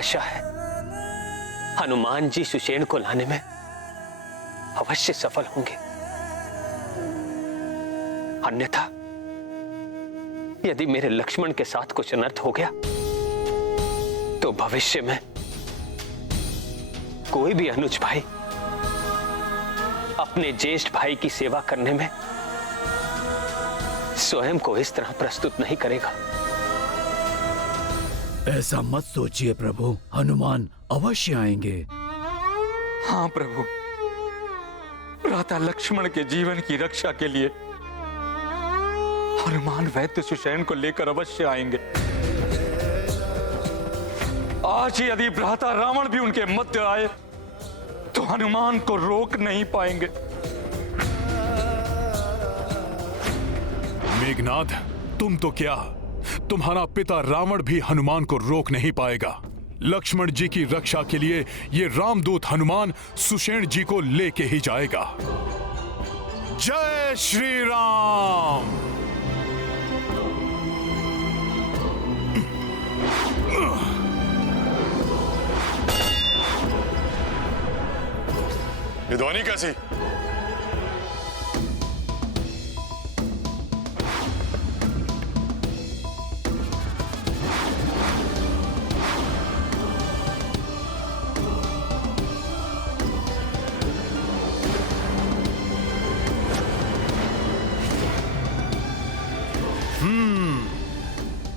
आशा है हनुमान जी सुषेण को लाने में अवश्य सफल होंगे। अन्यथा यदि मेरे लक्ष्मण के साथ कुछ अनर्थ हो गया तो भविष्य में कोई भी अनुज भाई अपने ज्येष्ठ भाई की सेवा करने में स्वयं को इस तरह प्रस्तुत नहीं करेगा। ऐसा मत सोचिए प्रभु, हनुमान अवश्य आएंगे। हाँ प्रभु, भ्राता लक्ष्मण के जीवन की रक्षा के लिए हनुमान वैद्य सुषेण को लेकर अवश्य आएंगे। आज ही यदि भ्राता रावण भी उनके मध्य आए तो हनुमान को रोक नहीं पाएंगे। मेघनाद, तुम तो क्या, तुम्हारा पिता रावण भी हनुमान को रोक नहीं पाएगा। लक्ष्मण जी की रक्षा के लिए ये रामदूत हनुमान सुषेण जी को लेके ही जाएगा। जय श्री राम। ये ध्वनि कैसी?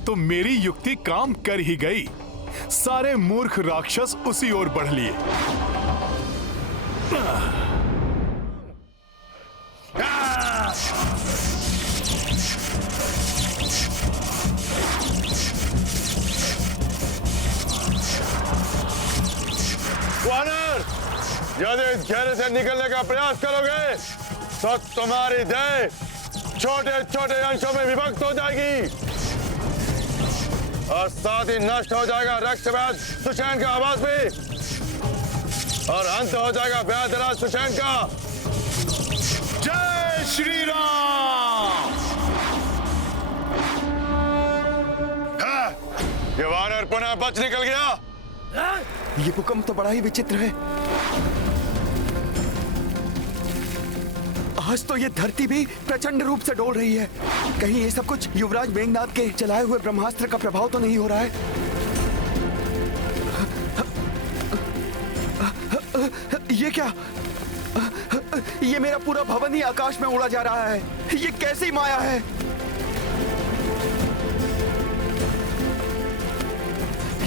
तो मेरी युक्ति काम कर ही गई। सारे मूर्ख राक्षस उसी ओर बढ़ लिए। वानर, यदि इस घेरे से निकलने का प्रयास करोगे तो तुम्हारी देह छोटे छोटे अंशों में विभक्त हो जाएगी और साथ ही नष्ट हो जाएगा रक्षवैद्य सुषेण का आवास भी, और अंत हो जाएगा वैद्यराज सुषेण का। जय श्री राम। ये वानर पुनः बच निकल गया। ये भूकंप तो बड़ा ही विचित्र है। आज तो ये धरती भी प्रचंड रूप से डोल रही है। कहीं ये सब कुछ युवराज मेघनाद के चलाए हुए ब्रह्मास्त्र का प्रभाव तो नहीं हो रहा है? ये क्या? ये मेरा पूरा भवन ही आकाश में उड़ा जा रहा है। ये कैसी माया है?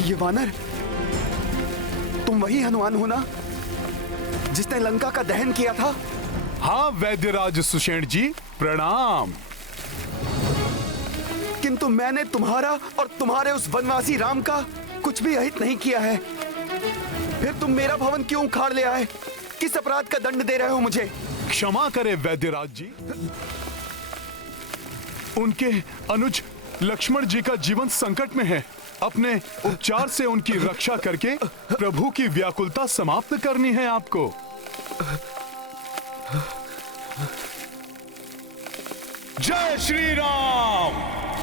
ये वानर, तुम वही हनुमान हो ना जिसने लंका का दहन किया था? हाँ वैद्यराज सुषेण जी, प्रणाम। किंतु मैंने तुम्हारा और तुम्हारे उस वनवासी राम का कुछ भी अहित नहीं किया है। फिर तुम मेरा भवन क्यों उखाड़ ले आए? किस अपराध का दंड दे रहे हो मुझे? क्षमा करें वैद्यराज जी, उनके अनुज लक्ष्मण जी का जीवन संकट में है। अपने उपचार से उनकी रक्षा करके प्रभु की व्याकुलता समाप्त करनी है आपको। जय श्री राम।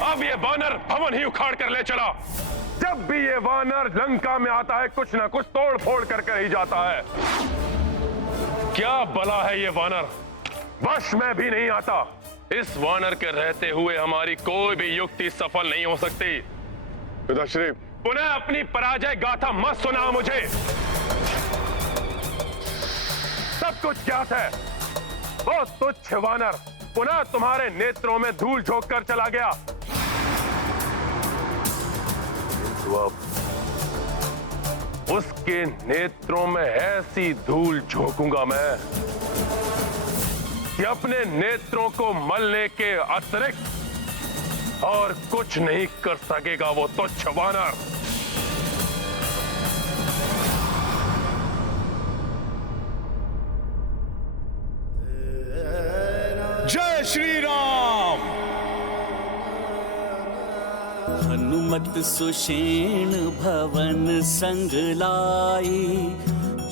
अब ये वानर भवन ही उखाड़ कर ले चला। जब भी ये वानर लंका में आता है कुछ ना कुछ तोड़ फोड़ कर ही जाता है। क्या भला है ये वानर, वश में भी नहीं आता। इस वानर के रहते हुए हमारी कोई भी युक्ति सफल नहीं हो सकती। पिताश्री, पुनः अपनी पराजय गाथा मत सुना मुझे। सब कुछ ज्ञात है। वो तुच्छ वानर पुनः तुम्हारे नेत्रों में धूल झोंक कर चला गया। उसके नेत्रों में ऐसी धूल झोंकूंगा मैं कि अपने नेत्रों को मलने के अतिरिक्त और कुछ नहीं कर सकेगा वो तुच्छ वानर। जय श्री राम। हनुमत सुषेण भवन संग लाई,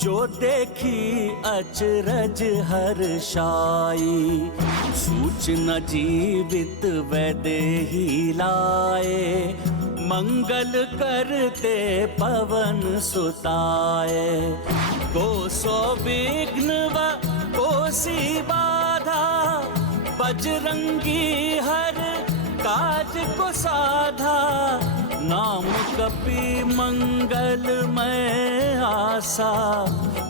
जो देखी अचरज हर्षाई। सूचना जीवित वैदेही लाए, मंगल करते पवन सुताए। कोसो विघ्न व कोसी बाधा, बजरंगी हर काज को साधा। नाम कपि मंगलमय आसा,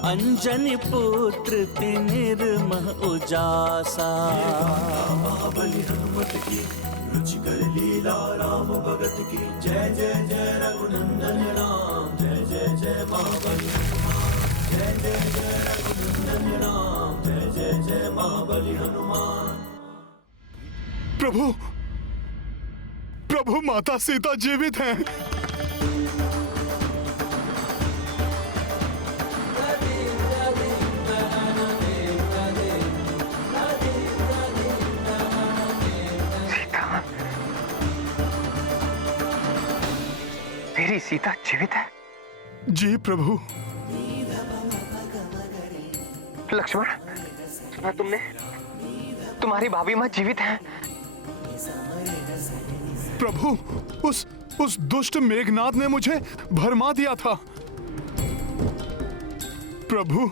अंजनी पुत्र निर्मह उजासा। महाबली हनुमत की रुचिकर लीला राम भगत की। जय जय जय रघुनंदन राम, जय जय जय महाबली हनुमान। जय जय जय रघुनंदन राम, जय जय जय महाबली हनुमान। प्रभु, प्रभु, माता सीता जीवित हैं। मेरी सीता जीवित है? जी प्रभु। लक्ष्मण, सुना तुमने? तुम्हारी भाभी मां जीवित है। प्रभु, उस दुष्ट मेघनाद ने मुझे भरमा दिया था। प्रभु,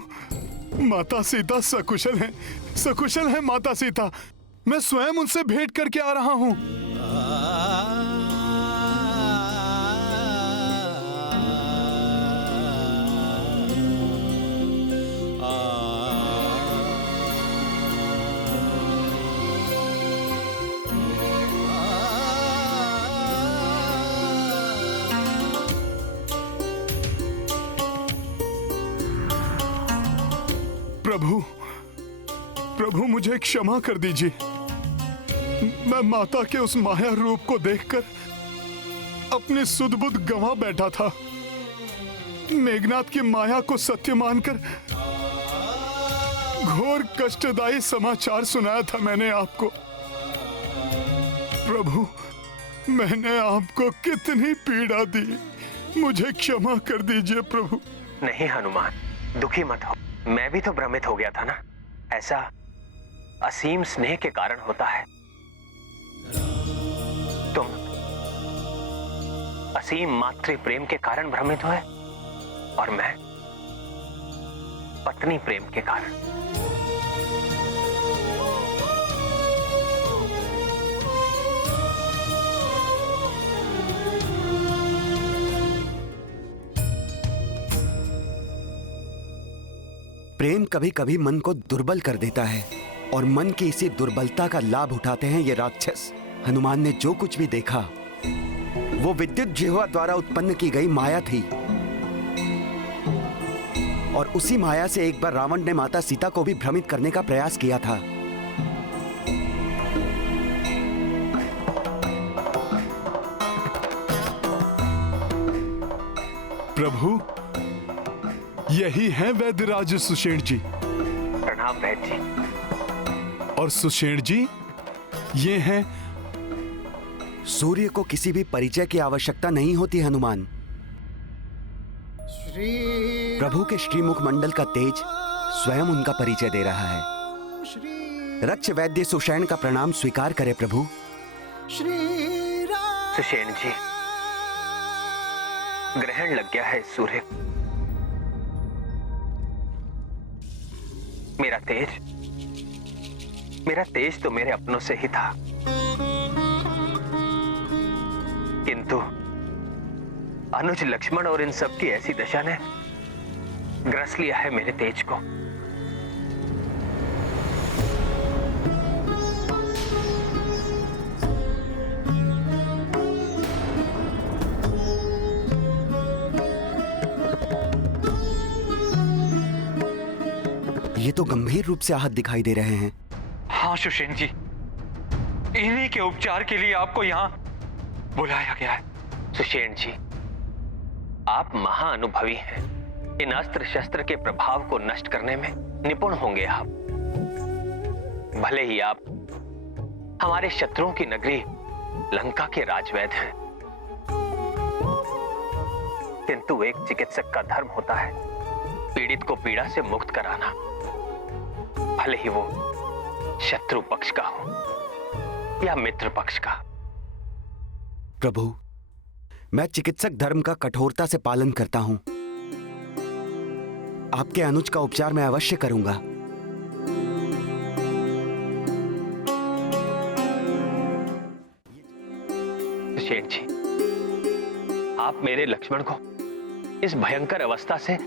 माता सीता सकुशल हैं, सकुशल हैं माता सीता। मैं स्वयं उनसे भेंट करके आ रहा हूं। प्रभु, प्रभु, मुझे क्षमा कर दीजिए। मैं माता के उस माया रूप को देखकर अपनी सुध बुध गंवा बैठा था। मेघनाथ की माया को सत्य मानकर घोर कष्टदायी समाचार सुनाया था मैंने आपको। प्रभु, मैंने आपको कितनी पीड़ा दी, मुझे क्षमा कर दीजिए प्रभु। नहीं हनुमान, दुखी मत हो। मैं भी तो भ्रमित हो गया था ना। ऐसा असीम स्नेह के कारण होता है। तुम असीम मातृ प्रेम के कारण भ्रमित हुए और मैं पत्नी प्रेम के कारण। प्रेम कभी कभी मन को दुर्बल कर देता है और मन की इसी दुर्बलता का लाभ उठाते हैं ये राक्षस। हनुमान ने जो कुछ भी देखा वो विद्युत जिह्वा द्वारा उत्पन्न की गई माया थी और उसी माया से एक बार रावण ने माता सीता को भी भ्रमित करने का प्रयास किया था। प्रभु, यही है वैद्यराज सुषेण जी। प्रणाम वैद्य जी। और सुषेण जी, ये हैं। सूर्य को किसी भी परिचय की आवश्यकता नहीं होती हनुमान। प्रभु के श्रीमुख मंडल का तेज स्वयं उनका परिचय दे रहा है। रक्ष वैद्य सुषेण का प्रणाम स्वीकार करे प्रभु। सुषेण जी, ग्रहण लग गया है सूर्य। मेरा तेज तो मेरे अपनों से ही था, किंतु अनुज, लक्ष्मण और इन सब की ऐसी दशा ने ग्रस लिया है मेरे तेज को। ये तो गंभीर रूप से आहत दिखाई दे रहे हैं। हाँ सुषेण जी, इन्हीं के उपचार के लिए आपको यहाँ बुलाया गया है। सुषेण जी, आप महाअनुभवी हैं। इन अस्त्र शस्त्र के प्रभाव को नष्ट करने में निपुण होंगे आप। भले ही आप हमारे शत्रुओं की नगरी लंका के राजवैद्य हैं, किंतु एक चिकित्सक का धर्म होता है पीड़ित को पीड़ा से मुक्त कराना, भले ही वो शत्रु पक्ष का हो या मित्र पक्ष का। प्रभु, मैं चिकित्सक धर्म का कठोरता से पालन करता हूं। आपके अनुज का उपचार मैं अवश्य करूंगा। सुषेण जी, आप मेरे लक्ष्मण को इस भयंकर अवस्था से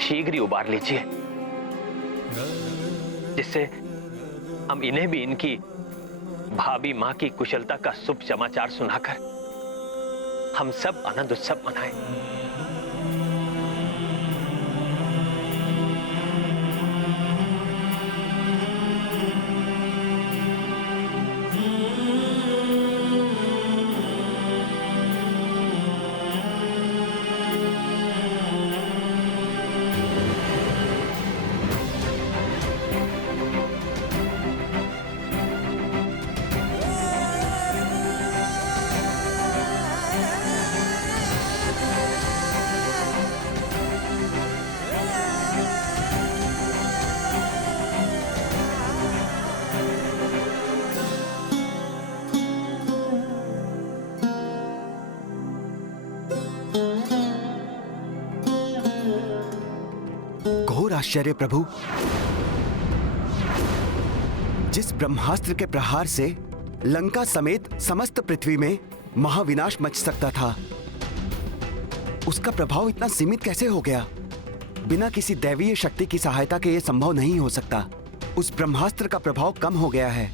शीघ्र ही उबार लीजिए, जिससे हम इन्हें भी इनकी भाभी मां की कुशलता का शुभ समाचार सुनाकर हम सब आनंद उत्सव मनाएं। घोर आश्चर्य प्रभु, जिस ब्रह्मास्त्र के प्रहार से लंका समेत समस्त पृथ्वी में महाविनाश मच सकता था, उसका प्रभाव इतना सीमित कैसे हो गया? बिना किसी दैवीय शक्ति की सहायता के यह संभव नहीं हो सकता। उस ब्रह्मास्त्र का प्रभाव कम हो गया है,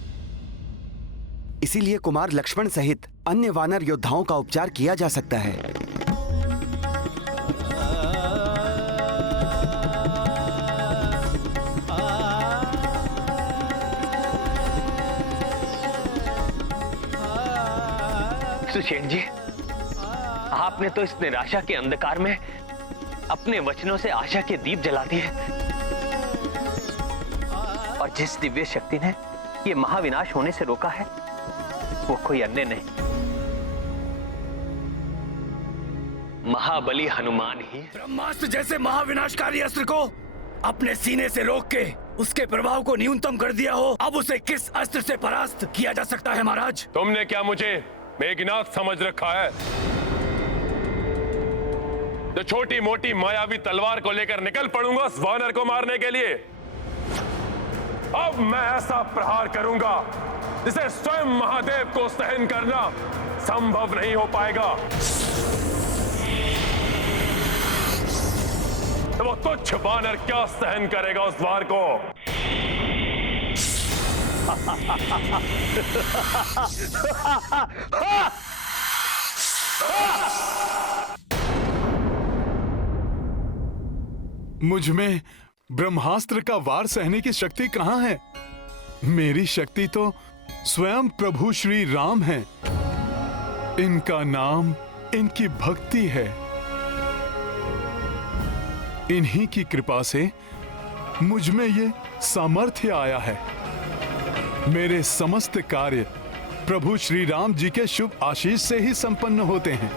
इसीलिए कुमार लक्ष्मण सहित अन्य वानर योद्धाओं का उपचार किया जा सकता है। सुषेण जी, आपने तो इस निराशा के अंधकार में अपने वचनों से आशा के दीप जला दिए, और जिस दिव्य शक्ति ने ये महाविनाश होने से रोका है वो कोई अन्य नहीं, महाबली हनुमान ही। ब्रह्मास्त्र जैसे महाविनाशकारी अस्त्र को अपने सीने से रोक के उसके प्रभाव को न्यूनतम कर दिया हो, अब उसे किस अस्त्र से परास्त किया जा सकता है महाराज? तुमने क्या मुझे मेघनाथ समझ रखा है, जो छोटी मोटी मायावी तलवार को लेकर निकल पड़ूंगा उस वानर को मारने के लिए? अब मैं ऐसा प्रहार करूंगा जिसे स्वयं महादेव को सहन करना संभव नहीं हो पाएगा। तो वो तुच्छ वानर क्या सहन करेगा उस वार को? मुझ में ब्रह्मास्त्र का वार सहने की शक्ति कहां है? मेरी शक्ति तो स्वयं प्रभु श्री राम है। इनका नाम इनकी भक्ति है। इन्हीं की कृपा से मुझ में ये सामर्थ्य आया है। मेरे समस्त कार्य प्रभु श्री राम जी के शुभ आशीष से ही संपन्न होते हैं।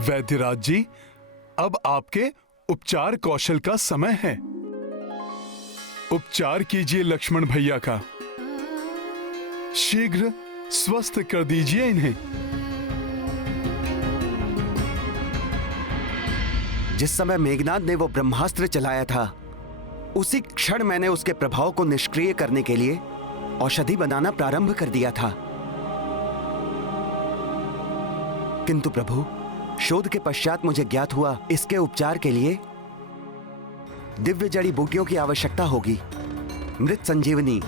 वैद्यराज जी, अब आपके उपचार कौशल का समय है। उपचार कीजिए लक्ष्मण भैया का, शीघ्र स्वस्थ कर दीजिए इन्हें। जिस समय मेघनाद ने वो ब्रह्मास्त्र चलाया था, उसी क्षण मैंने उसके प्रभाव को निष्क्रिय करने के लिए औषधि बनाना प्रारंभ कर दिया था। किंतु प्रभु, शोध के पश्चात मुझे ज्ञात हुआ इसके उपचार के लिए दिव्य जड़ी बूटियों की आवश्यकता होगी। मृत संजीवनी,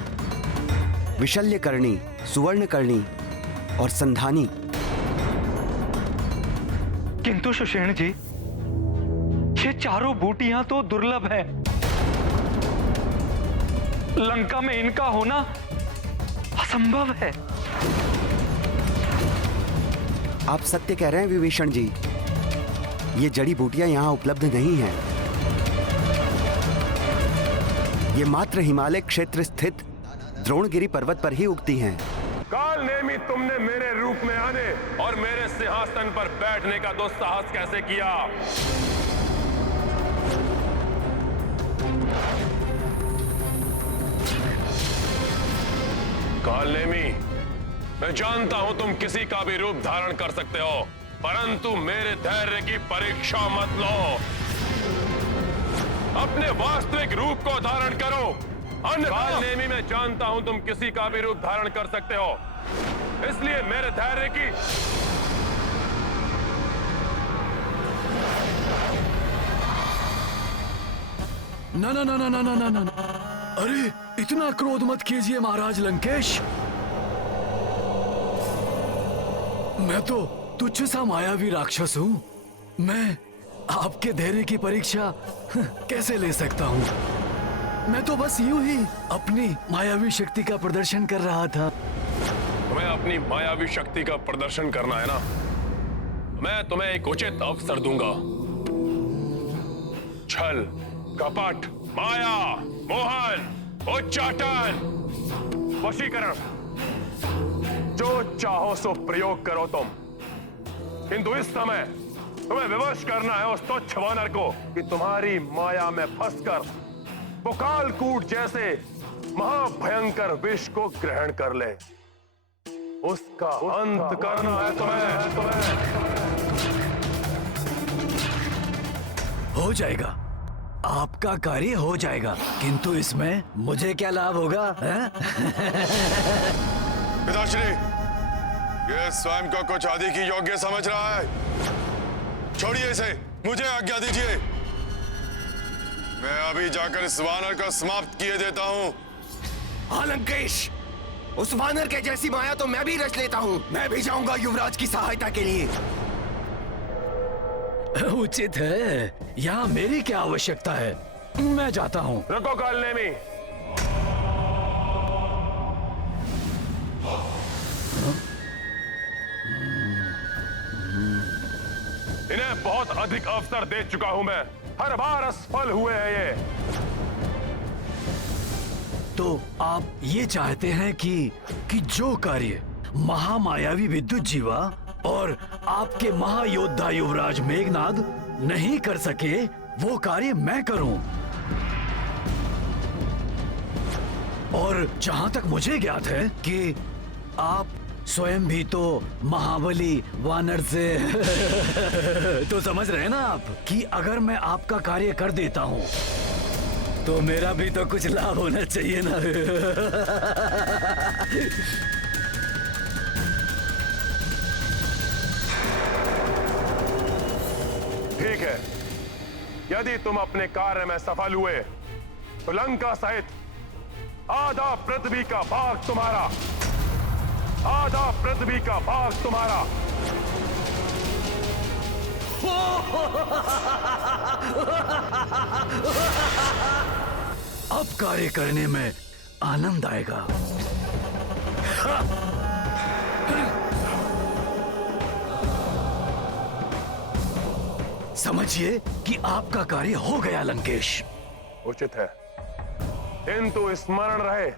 विशल्यकर्णी, सुवर्णकर्णी और संधानी। किंतु सुषेण जी, ये चारों बूटियां तो दुर्लभ है। लंका में इनका होना असंभव है। आप सत्य कह रहे हैं विभीषण जी, ये जड़ी बूटियां यहां उपलब्ध नहीं हैं। ये मात्र हिमालय क्षेत्र स्थित द्रोणगिरी पर्वत पर ही उगती हैं। काल नेमी, तुमने मेरे रूप में आने और मेरे सिंहासन पर बैठने का दुस्साहस कैसे किया? कालनेमी, मैं जानता हूं तुम किसी का भी रूप धारण कर सकते हो, परंतु मेरे धैर्य की परीक्षा मत लो। अपने वास्तविक रूप को धारण करो। कालनेमी, मैं जानता हूं तुम किसी का भी रूप धारण कर सकते हो, इसलिए मेरे धैर्य की ना ना ना ना ना ना ना ना ना। अरे इतना क्रोध मत कीजिए महाराज लंकेश। मैं तो तुच्छ सा मायावी राक्षस हूँ। मैं आपके धैर्य की परीक्षा कैसे ले सकता हूँ? मैं तो बस यूं ही अपनी मायावी शक्ति का प्रदर्शन कर रहा था। तुम्हें अपनी मायावी शक्ति का प्रदर्शन करना है ना? मैं तुम्हें एक उचित अवसर दूंगा। छल, कपट, माया, मोहन, उच्चाटन, वशीकरण, जो चाहो सो प्रयोग करो तुम, किंतु इस समय तुम्हें विवश करना है उस तुच्छ वानर को कि तुम्हारी माया में फंसकर वो कालकूट जैसे महाभयंकर विष को ग्रहण कर ले। उसका अंत करना है तुम्हें। हो जाएगा, आपका कार्य हो जाएगा, किंतु इसमें मुझे क्या लाभ होगा? पिताश्री, ये स्वयं को कुछ आदि की योग्य समझ रहा है। छोड़िए इसे, मुझे आज्ञा दीजिए। मैं अभी जाकर इस वानर को समाप्त किए देता हूँ। हाँ लंकेश, उस वानर के जैसी माया तो मैं भी रच लेता हूँ। मैं भी जाऊंगा युवराज की सहायता के लिए। उचित है, यहाँ मेरी क्या आवश्यकता है? मैं जाता हूँ। रुको कालनेमी। इन्हें बहुत अधिक अवसर दे चुका हूं मैं, हर बार असफल हुए हैं ये। तो आप ये चाहते हैं कि जो कार्य महामायावी विद्युत जीवा और आपके महायोद्धा युवराज मेघनाद नहीं कर सके, वो कार्य मैं करूं। और जहां तक मुझे ज्ञात है कि आप स्वयं भी तो महाबली वानर से तो समझ रहे हैं ना आप कि अगर मैं आपका कार्य कर देता हूं तो मेरा भी तो कुछ लाभ होना चाहिए ना। ठीक है, यदि तुम अपने कार्य में सफल हुए तो लंका सहित आधा पृथ्वी का भाग तुम्हारा, आधा पृथ्वी का भाग तुम्हारा। अब कार्य करने में आनंद आएगा। समझिए कि आपका कार्य हो गया लंकेश। उचित है, किंतु स्मरण रहे,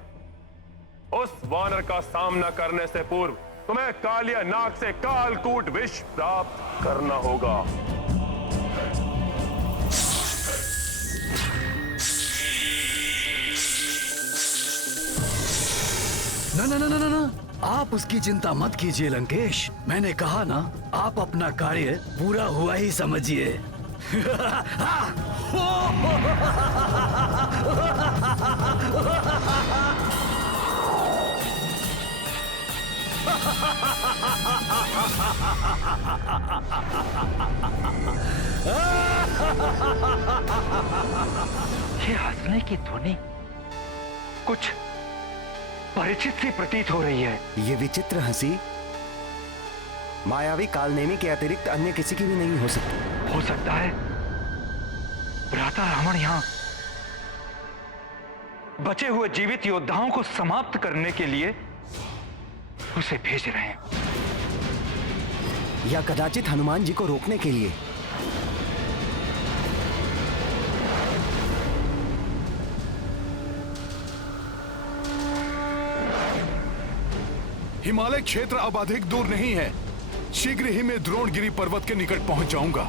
उस वानर का सामना करने से पूर्व तुम्हें कालिया नाग से कालकूट विष प्राप्त करना होगा। ना ना ना ना ना, आप उसकी चिंता मत कीजिए लंकेश। मैंने कहा ना, आप अपना कार्य पूरा हुआ ही समझिए। ये हंसने की ध्वनि कुछ परिचित सी प्रतीत हो रही है। ये विचित्र हंसी मायावी कालनेमी के अतिरिक्त अन्य किसी की भी नहीं हो सकती। हो सकता है भ्राता रावण यहाँ बचे हुए जीवित योद्धाओं को समाप्त करने के लिए उसे भेज रहे हैं, या कदाचित हनुमान जी को रोकने के लिए। हिमालय क्षेत्र अब अधिक दूर नहीं है। शीघ्र ही मैं द्रोणगिरी पर्वत के निकट पहुंच जाऊंगा।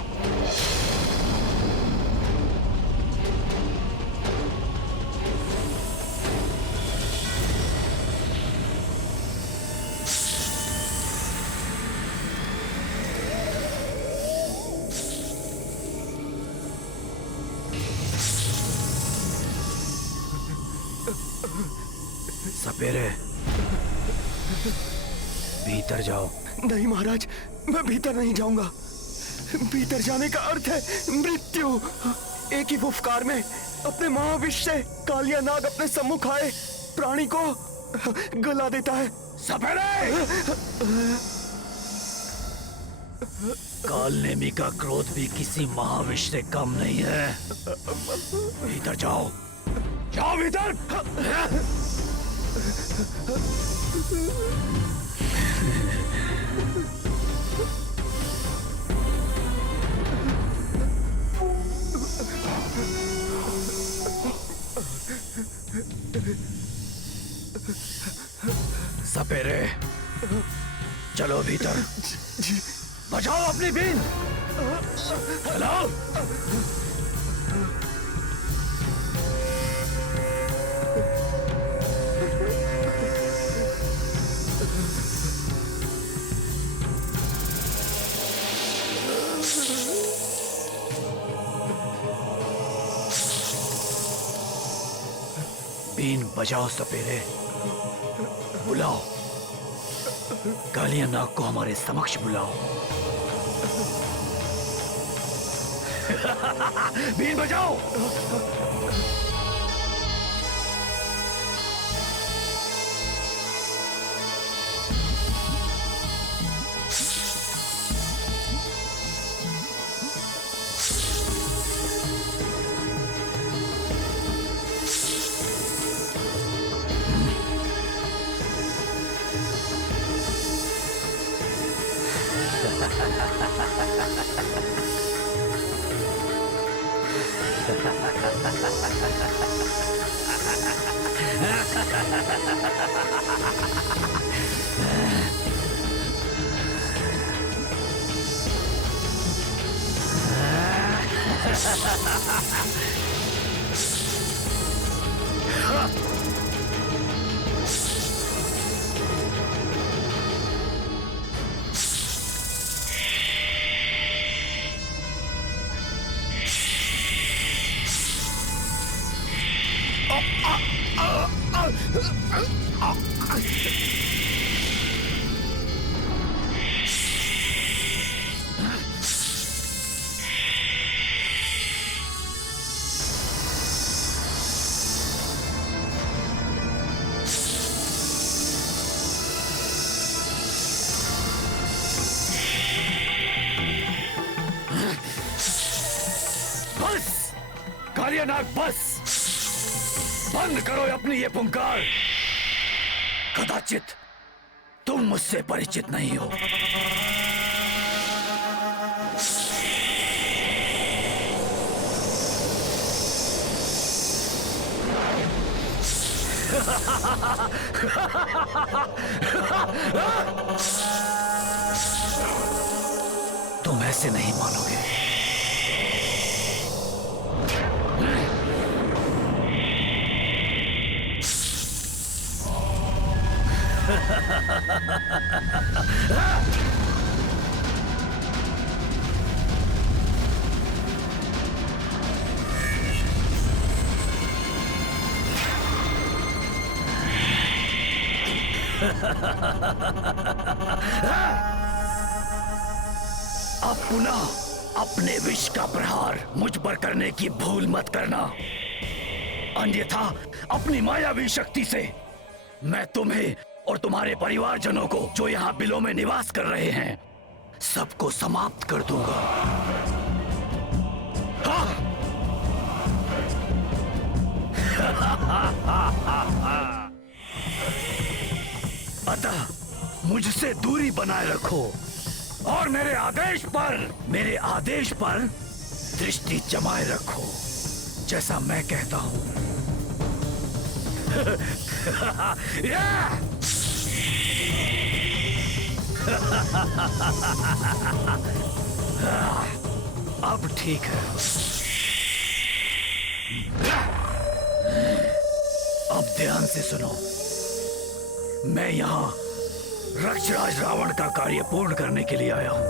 सपेरे, भीतर जाओ। नहीं महाराज, मैं भीतर नहीं जाऊंगा। भीतर जाने का अर्थ है मृत्यु। एक ही फुफकार में अपने महाविष से कालिया नाग अपने सम्मुख आए प्राणी को गला देता है। सपेरे! काल नेमी का क्रोध भी किसी महाविष से कम नहीं है। भीतर जाओ, जाओ भीतर। सपेरे, चलो भीतर। बजाओ अपनी बीन, चलाओ। बीन बजाओ सपेरे, बुलाओ कालिया नाग को हमारे समक्ष बुलाओ। बीन बजाओ। कालियानाग बस, बंद करो अपनी ये पुकार। कदाचित तुम मुझसे परिचित नहीं हो। तुम ऐसे नहीं मानोगे। अब पुनः अपने विष का प्रहार मुझ पर करने की भूल मत करना, अन्यथा अपनी मायावी शक्ति से मैं तुम्हें और तुम्हारे परिवारजनों को जो यहाँ बिलों में निवास कर रहे हैं सबको समाप्त कर दूंगा। अतः मुझसे दूरी बनाए रखो और मेरे आदेश पर दृष्टि जमाए रखो, जैसा मैं कहता हूं। अब ठीक है। अब ध्यान से सुनो, मैं यहाँ रक्षराज रावण का कार्य पूर्ण करने के लिए आया हूं।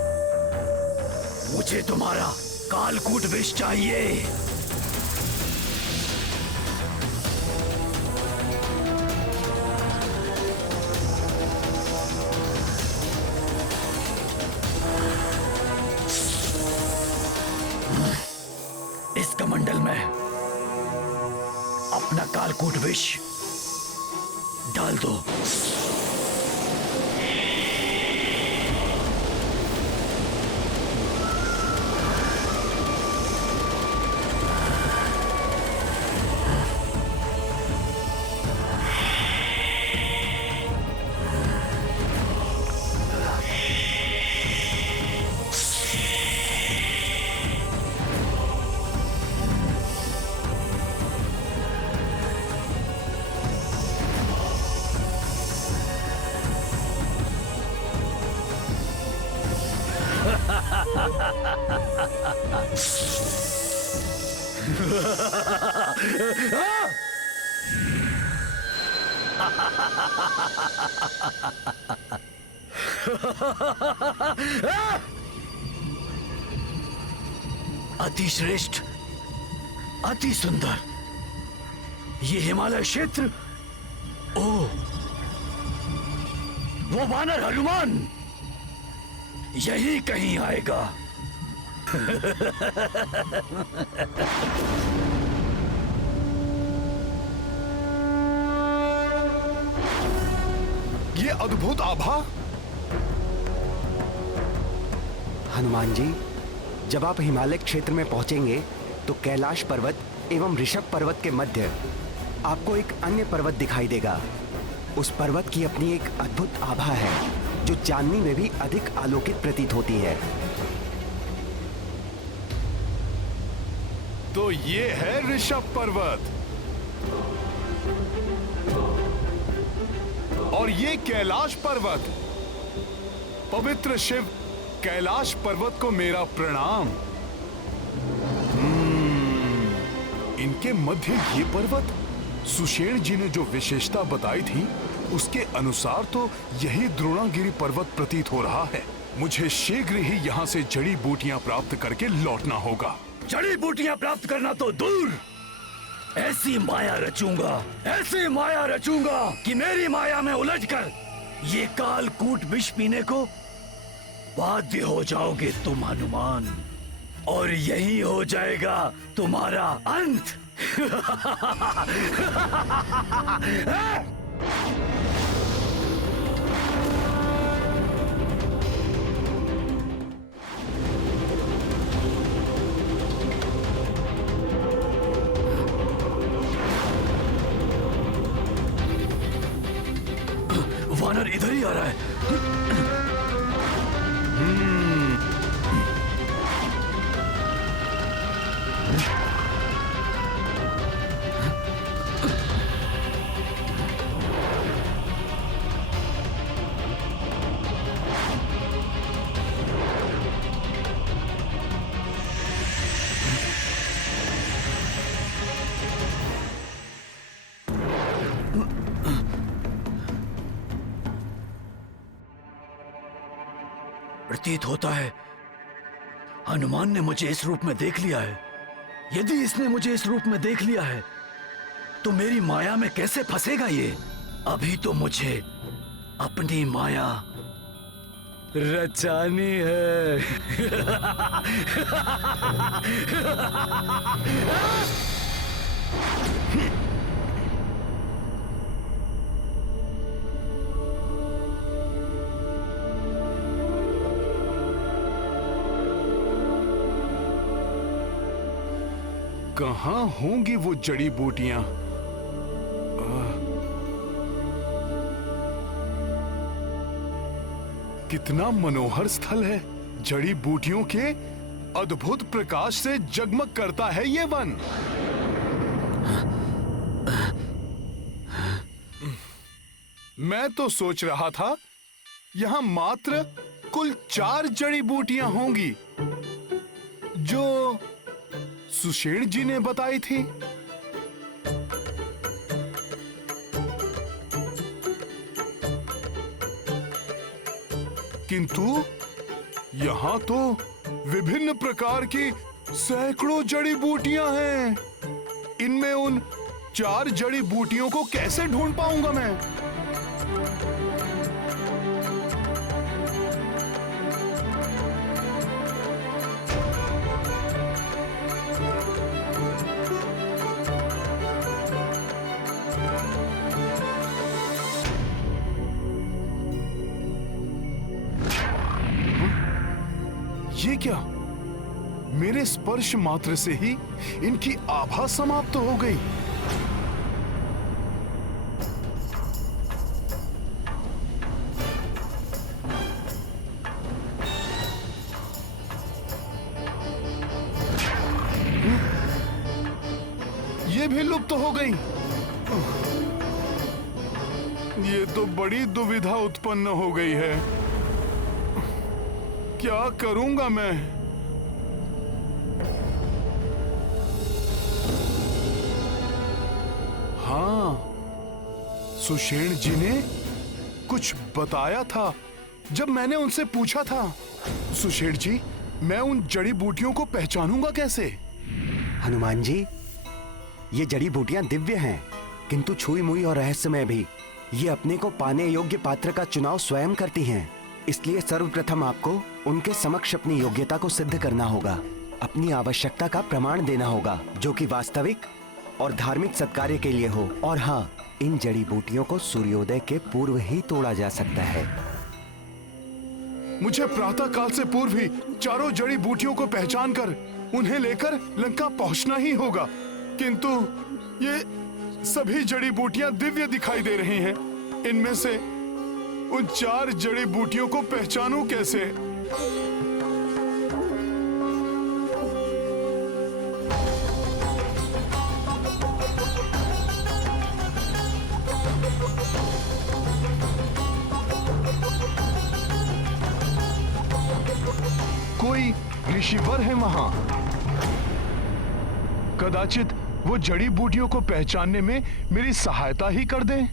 मुझे तुम्हारा कालकूट विष चाहिए। विष डाल दो। अति श्रेष्ठ, अति सुंदर ये हिमालय क्षेत्र। ओ, वो वानर हनुमान यही कहीं आएगा। ये अद्भुत आभा। हनुमान जी, जब आप हिमालय क्षेत्र में पहुंचेंगे तो कैलाश पर्वत एवं ऋषभ पर्वत के मध्य आपको एक अन्य पर्वत दिखाई देगा। उस पर्वत की अपनी एक अद्भुत आभा है जो चांदनी में भी अधिक आलोकित प्रतीत होती है। तो ये है ऋषभ पर्वत और ये कैलाश पर्वत। पवित्र शिव कैलाश पर्वत को मेरा प्रणाम। इनके मध्य ये पर्वत, सुषेण जी ने जो विशेषता बताई थी उसके अनुसार तो यही द्रोणागिरी पर्वत प्रतीत हो रहा है। मुझे शीघ्र ही यहाँ से जड़ी बूटियां प्राप्त करके लौटना होगा। जड़ी बूटियां प्राप्त करना तो दूर, ऐसी माया रचूंगा, ऐसी माया रचूंगा कि मेरी माया में उलझकर ये कालकूट विष पीने को बाध्य हो जाओगे तुम हनुमान, और यही हो जाएगा तुम्हारा अंत। वानर इधर ही आ रहा है। प्रतीत होता है हनुमान ने मुझे इस रूप में देख लिया है। यदि इसने मुझे इस रूप में देख लिया है तो मेरी माया में कैसे फंसेगा ये? अभी तो मुझे अपनी माया रचानी है। कहाँ होंगी वो जड़ी बूटियां? कितना मनोहर स्थल है। जड़ी बूटियों के अद्भुत प्रकाश से जगमग करता है ये वन। मैं तो सोच रहा था यहां मात्र कुल 4 जड़ी बूटियां होंगी जो सुषेण जी ने बताई थी। किंतु यहां तो विभिन्न प्रकार की सैकड़ों जड़ी बूटियां हैं। इनमें उन 4 जड़ी बूटियों को कैसे ढूंढ पाऊंगा मैं? ये क्या? मेरे स्पर्श मात्र से ही इनकी आभा समाप्त हो गई। ये भी लुप्त हो गई। ये तो बड़ी दुविधा उत्पन्न हो गई है। क्या करूंगा मैं? हाँ, सुषेण जी ने कुछ बताया था जब मैंने उनसे पूछा था। सुषेण जी, मैं उन जड़ी बूटियों को पहचानूंगा कैसे? हनुमान जी, ये जड़ी बूटियां दिव्य हैं, किंतु छुई मुई और रहस्यमय भी। ये अपने को पाने योग्य पात्र का चुनाव स्वयं करती हैं। इसलिए सर्वप्रथम आपको उनके समक्ष अपनी योग्यता को सिद्ध करना होगा, अपनी आवश्यकता का प्रमाण देना होगा, जो कि वास्तविक और धार्मिक सत्कार्य के लिए हो। और हाँ, इन जड़ी बूटियों को सूर्योदय के पूर्व ही तोड़ा जा सकता है। मुझे प्रातः काल से पूर्व ही चारों जड़ी बूटियों को पहचान कर उन्हें लेकर लंका पहुंचना ही होगा। किंतु ये सभी जड़ी बूटियां दिव्य दिखाई दे रही हैं। इनमें से उन 4 जड़ी बूटियों को पहचानूं कैसे? कोई ऋषिवर है वहां। कदाचित वो जड़ी बूटियों को पहचानने में मेरी सहायता ही कर दें।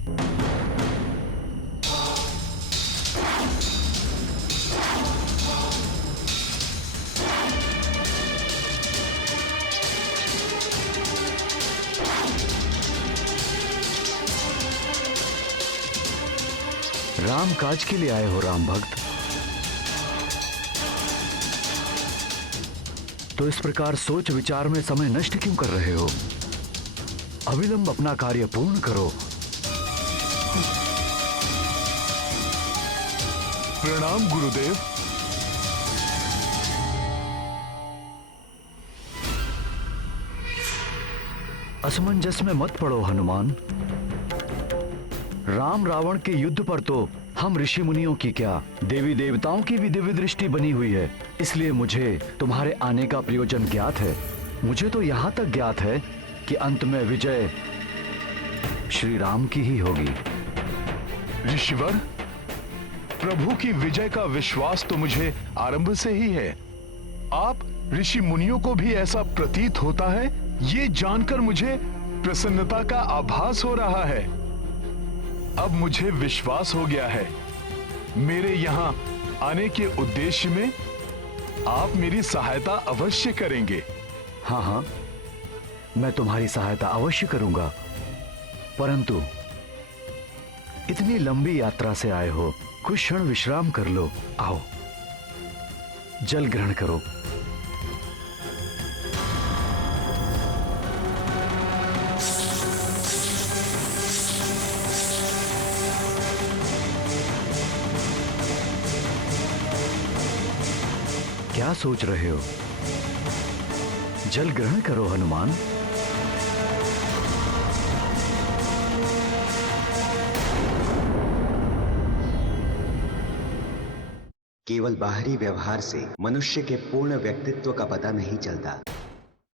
राम काज के लिए आए हो राम भक्त? तो इस प्रकार सोच विचार में समय नष्ट क्यों कर रहे हो? अविलंब अपना कार्य पूर्ण करो। प्रणाम गुरुदेव। असमंजस में मत पड़ो हनुमान। राम रावण के युद्ध पर तो हम ऋषि मुनियों की क्या, देवी देवताओं की भी दिव्य दृष्टि बनी हुई है। इसलिए मुझे तुम्हारे आने का प्रयोजन ज्ञात है। मुझे तो यहां तक ज्ञात है कि अंत में विजय श्री राम की ही होगी। ऋषिवर, प्रभु की विजय का विश्वास तो मुझे आरंभ से ही है। आप ऋषि मुनियों को भी ऐसा प्रतीत होता है, ये जानकर मुझे प्रसन्नता का आभास हो रहा है। अब मुझे विश्वास हो गया है, मेरे यहां आने के उद्देश्य में आप मेरी सहायता अवश्य करेंगे। हाँ हाँ, मैं तुम्हारी सहायता अवश्य करूंगा, परंतु इतनी लंबी यात्रा से आए हो, कुछ क्षण विश्राम कर लो। आओ, जल ग्रहण करो। क्या सोच रहे हो? जल ग्रहण करो हनुमान। केवल बाहरी व्यवहार से मनुष्य के पूर्ण व्यक्तित्व का पता नहीं चलता।